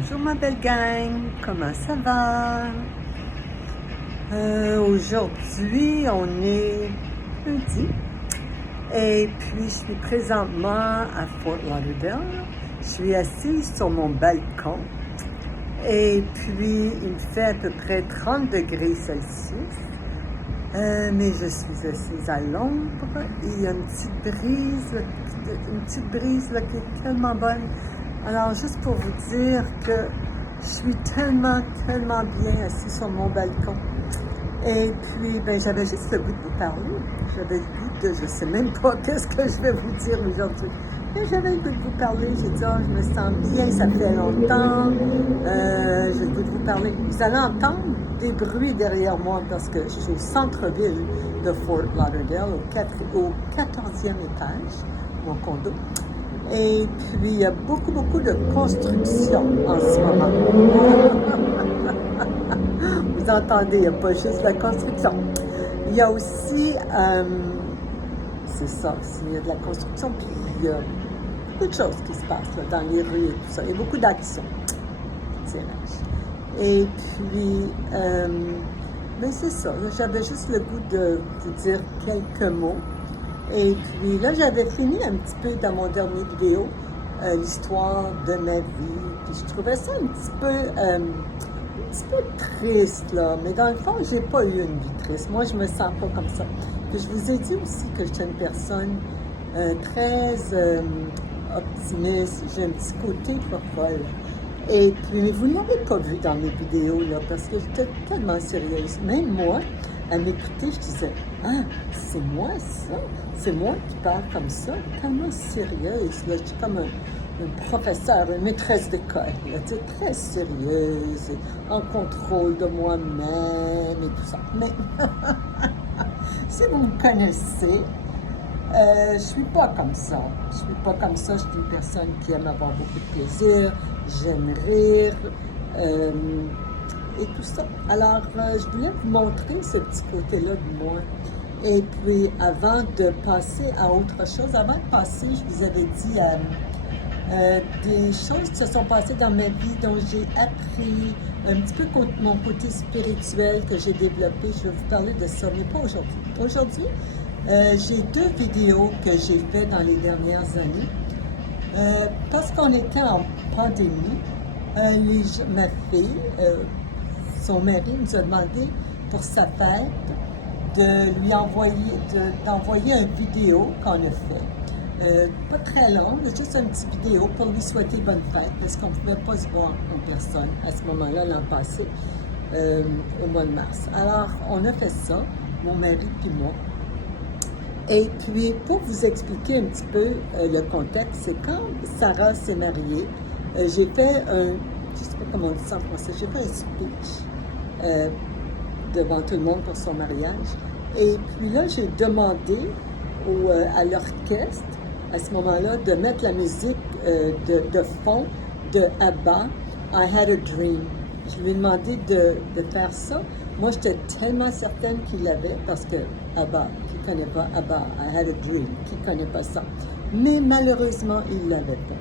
Bonjour ma belle gang, comment ça va? Aujourd'hui, on est lundi et puis je suis présentement à Fort Lauderdale. Je suis assise sur mon balcon et puis il me fait à peu près 30 degrés Celsius. Mais je suis assise à l'ombre et il y a une petite brise là, qui est tellement bonne. Alors, juste pour vous dire que je suis tellement bien assise sur mon balcon. Et puis, ben, j'avais juste le goût de vous parler. J'avais le goût de, je sais même pas qu'est-ce que je vais vous dire aujourd'hui. Mais j'avais le goût de vous parler. J'ai dit, je me sens bien, ça fait longtemps. J'ai le goût de vous parler. Vous allez entendre des bruits derrière moi parce que je suis au centre-ville de Fort Lauderdale, au 14e étage, mon condo. Et puis, il y a beaucoup de construction en ce moment. Vous entendez, il n'y a pas juste la construction. Il y a aussi, c'est ça, il y a de la construction, puis il y a beaucoup de choses qui se passent là, dans les rues et tout ça. Il y a beaucoup d'actions. Et puis, ben c'est ça, j'avais juste le goût de vous dire quelques mots. Et puis là, j'avais fini un petit peu dans mon dernier vidéo, l'histoire de ma vie. Puis je trouvais ça un petit peu triste, là. Mais dans le fond, j'ai pas eu une vie triste. Moi, je me sens pas comme ça. Puis je vous ai dit aussi que j'étais une personne très optimiste. J'ai un petit côté pas folle. Et puis, vous ne l'avez pas vu dans mes vidéos, là, parce que j'étais tellement sérieuse. Même moi, à m'écouter, je disais, c'est moi ça? C'est moi qui parle comme ça? Tellement sérieuse, là. Je suis comme un professeur, une maîtresse d'école, là, tu sais, très sérieuse, en contrôle de moi-même et tout ça. Mais, si vous me connaissez, je suis pas comme ça. Je suis pas comme ça. Je suis une personne qui aime avoir beaucoup de plaisir. J'aime rire. Et tout ça. Alors, je voulais vous montrer ce petit côté-là de moi. Et puis, avant de passer à autre chose, avant de passer, je vous avais dit des choses qui se sont passées dans ma vie, dont j'ai appris un petit peu mon côté spirituel que j'ai développé. Je vais vous parler de ça, mais pas aujourd'hui. Aujourd'hui, j'ai 2 vidéos que j'ai faites dans les dernières années. Parce qu'on était en pandémie, ma fille, son mari nous a demandé pour sa fête d'envoyer une vidéo qu'on a fait. Pas très longue, mais juste une petite vidéo pour lui souhaiter bonne fête, parce qu'on ne pouvait pas se voir en personne à ce moment-là, l'an passé, au mois de mars. Alors, on a fait ça, mon mari puis moi. Et puis, pour vous expliquer un petit peu le contexte, c'est quand Sarah s'est mariée, j'ai fait je ne sais pas comment on dit ça en français, j'ai fait un speech devant tout le monde pour son mariage. Et puis là, j'ai demandé à l'orchestre, à ce moment-là, de mettre la musique de fond de ABBA, I Had a Dream. Je lui ai demandé de faire ça. Moi, j'étais tellement certaine qu'il l'avait parce que ABBA, qui ne connaît pas ABBA, I Had a Dream, qui ne connaît pas ça. Mais malheureusement, il ne l'avait pas.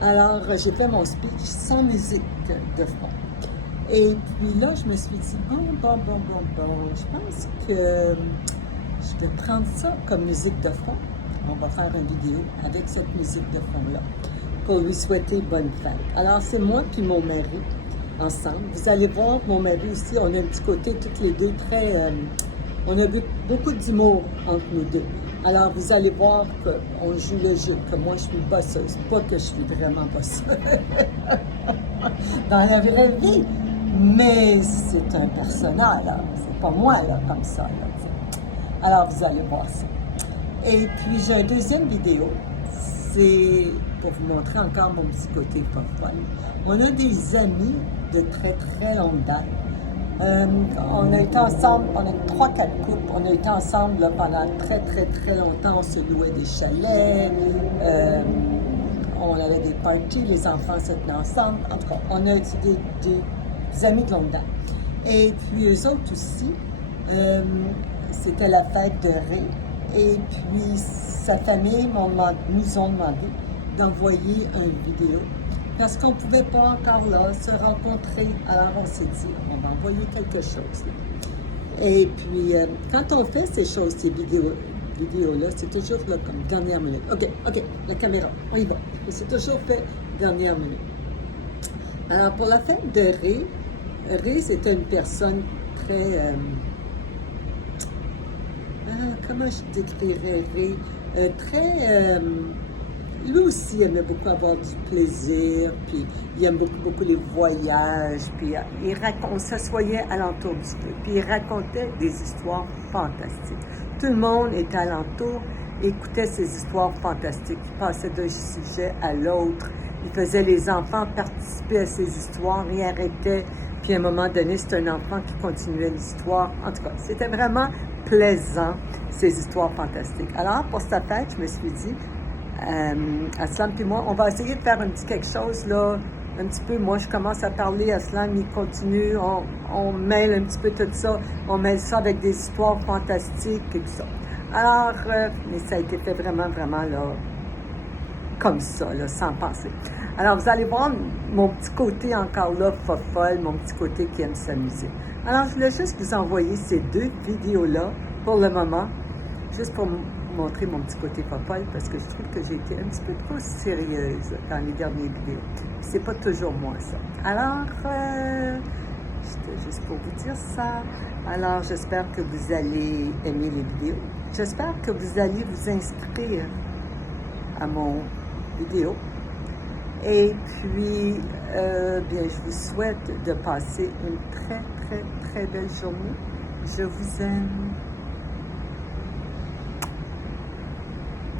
Alors, j'ai fait mon speech sans musique de fond. Et puis là, je me suis dit, bon, je pense que je vais prendre ça comme musique de fond. On va faire une vidéo avec cette musique de fond-là pour lui souhaiter bonne fête. Alors, c'est moi puis mon mari ensemble. Vous allez voir, mon mari aussi, on a un petit côté toutes les deux très... on a beaucoup d'humour entre nous deux. Alors, vous allez voir qu'on joue le jeu, que moi, je suis bosseuse. Pas que je suis vraiment bosseuse dans la vraie vie, mais c'est un personnage, là. C'est pas moi, là, comme ça, là, t'sais. Alors, vous allez voir ça. Et puis, j'ai une deuxième vidéo. C'est pour vous montrer encore mon petit côté pas fun. On a des amis de très longue date. On a été ensemble, on a 3-4 couples, on a été ensemble là, pendant très longtemps, on se louait des chalets, on avait des parties, les enfants se tenaient ensemble, en tout cas, on a des amis de longue date. Et puis eux autres aussi, c'était la fête de Ray, et puis sa famille nous ont demandé d'envoyer une vidéo parce qu'on ne pouvait pas encore là se rencontrer. Alors on s'est dit, on va envoyer quelque chose. Là. Et puis, quand on fait ces choses, ces vidéos-là, c'est toujours là, comme dernière minute. OK, la caméra, on y va. Et c'est toujours fait dernière minute. Alors, pour la fête de Ray c'était une personne très... comment je décrirais Ray? Très... lui aussi aimait beaucoup avoir du plaisir, puis il aime beaucoup les voyages, puis on s'assoyait alentour du feu, puis il racontait des histoires fantastiques. Tout le monde était alentour, écoutait ces histoires fantastiques. Il passait d'un sujet à l'autre, il faisait les enfants participer à ces histoires, il arrêtait, puis à un moment donné, c'était un enfant qui continuait l'histoire. En tout cas, c'était vraiment plaisant, ces histoires fantastiques. Alors, pour sa fête, je me suis dit, Aslam et moi, on va essayer de faire un petit quelque chose, là, un petit peu, moi je commence à parler, Aslam il continue, on mêle un petit peu tout ça, on mêle ça avec des histoires fantastiques et tout ça. Alors, mais ça a été fait vraiment, là, comme ça, là, sans penser. Alors, vous allez voir mon petit côté encore là, folle, mon petit côté qui aime s'amuser. Alors, je voulais juste vous envoyer ces deux vidéos-là, pour le moment, juste pour montrer mon petit côté folle, parce que je trouve que j'ai été un petit peu trop sérieuse dans les dernières vidéos. C'est pas toujours moi, ça. Alors, c'était juste pour vous dire ça. Alors, j'espère que vous allez aimer les vidéos. J'espère que vous allez vous inscrire à mon vidéo. Et puis, bien, je vous souhaite de passer une très belle journée. Je vous aime.